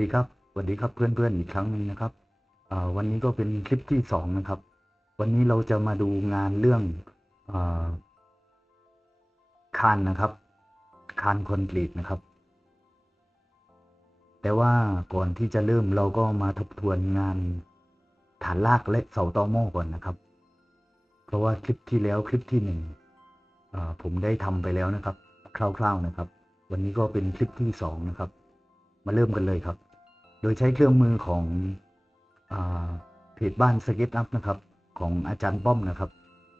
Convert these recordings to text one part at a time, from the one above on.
ดีครับสวัสดีครับเพื่อนๆอีกครั้งหนึ่งนะครับวันนี้ก็เป็นคลิปที่สองนะครับ วันนี้เราจะมาดูงานเรื่องอคานนะครับ คานคอนกรีตนะครับ แต่ว่าก่อนที่จะเริ่มเราก็มาทบทวนงานฐานลากและเสาตอหม้อก่อนนะครับ เพราะว่าคลิปที่แล้วคลิปที่หนึ่งผมได้ทำไปแล้วนะครับ คร่าวๆนะครับ วันนี้ก็เป็นคลิปที่สองนะครับ มาเริ่มกันเลยครับ โดยใช้เครื่องมือของอเพจบ้านสเก็ตอัพนะครับ ของอาจารย์ป้อมนะครับ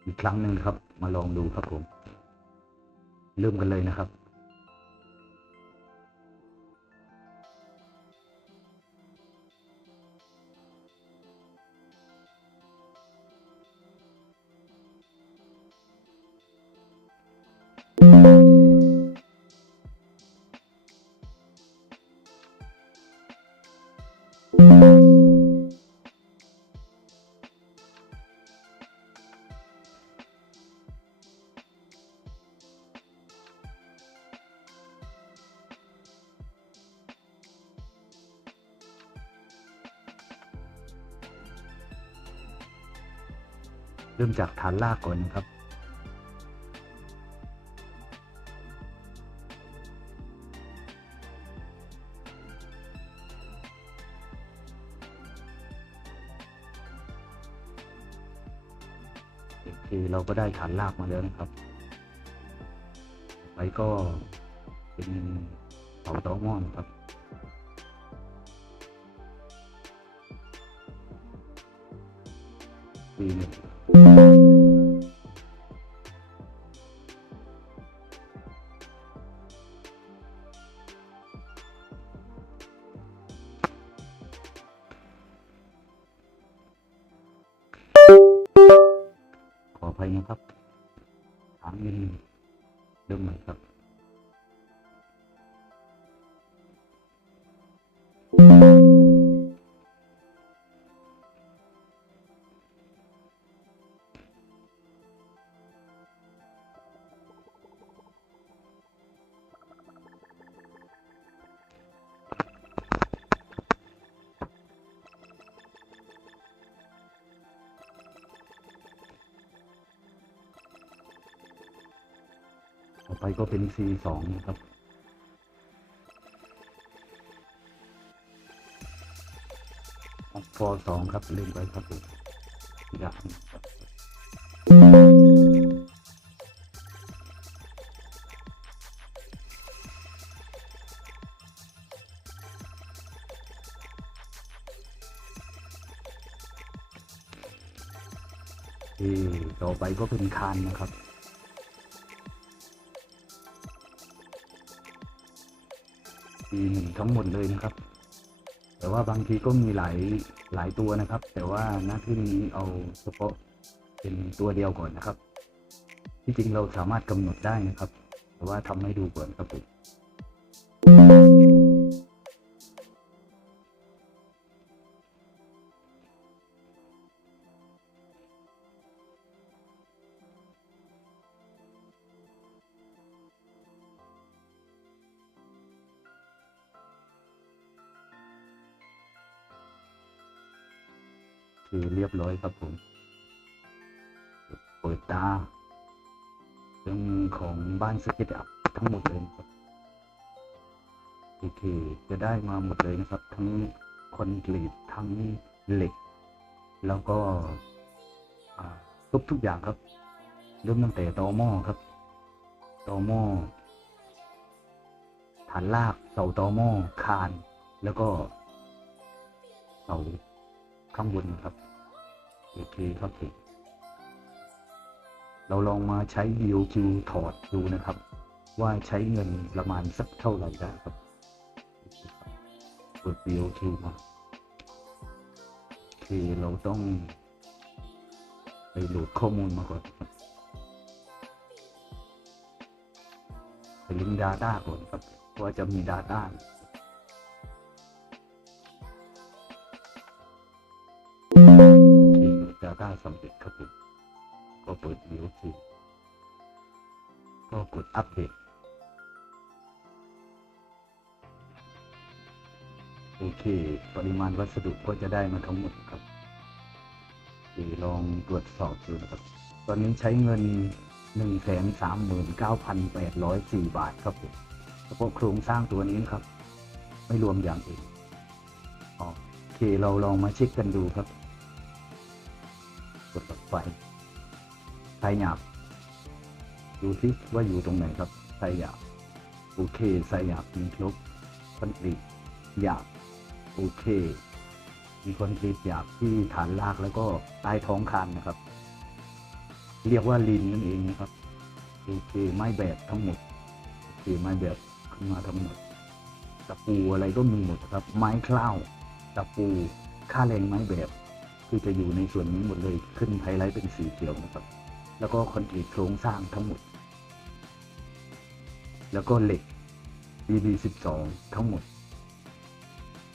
อีกครั้งหนึ่งนะครับ มาลองดูครับผม เริ่มกันเลยนะครับ เริ่มจากฐานลากก่อนนะครับ โอเคเราก็ได้ฐานลากมาแล้วนะครับไปก็เป็นเสาตอหม้อนะครับ ปีหนึ่งขออภัยนะครับถามเงิน ต่อไปก็เป็น C สองนะครับฟอสองครับเล่นไปครับผมอยากครับที่ต่อไปก็เป็นคานนะครับ ปีหนึ่งทั้งหมดเลยนะครับ แต่ว่าบางทีก็มีหลายหลายตัวนะครับ แต่ว่าหน้าที่นี้เอาเฉพาะเป็นตัวเดียวก่อนนะครับ ที่จริงเราสามารถกำหนดได้นะครับ แต่ว่าทำให้ดูก่อนครับผม คือเรียบร้อยครับผมเปิดตาเรื่องของบ้านสเก็ตอัพทั้งหมดเลยครับโอเค จะได้มาหมดเลยนะครับ ทั้งคอนกรีตทั้งเหล็ก แล้วก็ทุกทุกอย่างครับ เริ่มตั้งแต่ตอหม้อครับตอหม้อฐานลากเสาตอหม้อคาน แล้วก็เสาข้างบนครับ อเคครับผมเราลองมาใช้ BOQ ถอดดูนะครับ ว่าใช้เงินประมาณสักเท่าไหร่ได้ครับเปิด BOQ มาโอเคเราต้องไปโหลดข้อมูลมาก่อนไปลิงก์ Data ก่อนครับว่าจะมี Data ที่ โหลด Data สำเร็จครับผมก็เปิด BOQ ก็กดอัปเดตโอเค ปริมาณวัสดุก็จะได้มาทั้งหมดครับโอเคลองตรวจสอบดูนะครับ ตอนนี้ใช้เงิน 139,804 บาทครับผมเฉพาะโครงสร้างตัวนี้ครับ ไม่รวมอย่างอื่นโอเค เราลองมาเช็คกันดูครับ ไฟไฟหยาบดูที่ว่าอยู่ตรงไหนครับไฟหยาบโอเคไฟหยาบมีครบคอนกรีตหยาบโอเค มีคอนกรีตหยาบที่ฐานรากแล้วก็ใต้ท้องคานนะครับ เรียกว่าลินนั่นเองนะครับโอเคไม้แบบทั้งหมดโอเคไม้แบบขึ้นมาทั้งหมดตะปูอะไรก็มีหมดครับ ไม้คล้าวตะปูค่าแรงไม้แบบ คือจะอยู่ในส่วนนี้หมดเลยขึ้นไฮไลท์เป็นสีเขียวนะครับ แล้วก็คอนกรีตโครงสร้างทั้งหมด แล้วก็เหล็ก BB12 ทั้งหมด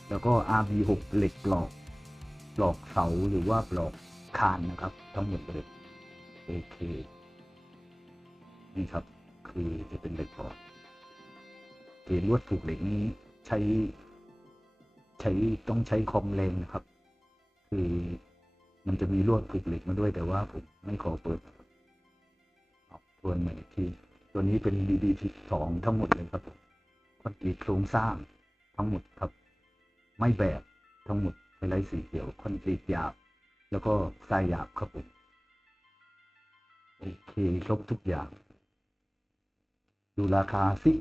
แล้วก็ RB6 เหล็กปลอกปลอกเสาหรือว่าปลอกคานนะครับ ทั้งหมดเลยโอเคนี่ครับคือจะเป็นเหล็กปลอกเกลวดผูกเหล็กนี้ใช้ ใช้ต้องใช้คอมแรงนะครับ คือมันจะมีลวดผูกเหล็กมาด้วย แต่ว่าผมไม่ขอเปิดเอาตัวใหม่อีกทีตัวนี้เป็น BB 12ทั้งหมดเลยครับคอนกรีตโครงสร้างทั้งหมดครับ ไม่แบบทั้งหมดไฮไลท์สีเขียวคอนกรีตหยาบ แล้วก็ทรายหยาบครับผมโอเคครบทุกอย่าง ดูราคาสิ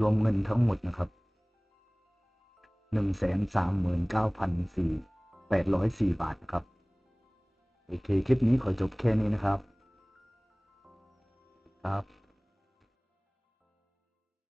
รวมเงินทั้งหมดนะครับหนึ่งแสนสามหมื่นเก้าพันสี่แปดร้อยสี่บาทครับ โอเค คลิปนี้ขอจบแค่นี้นะครับ ครับ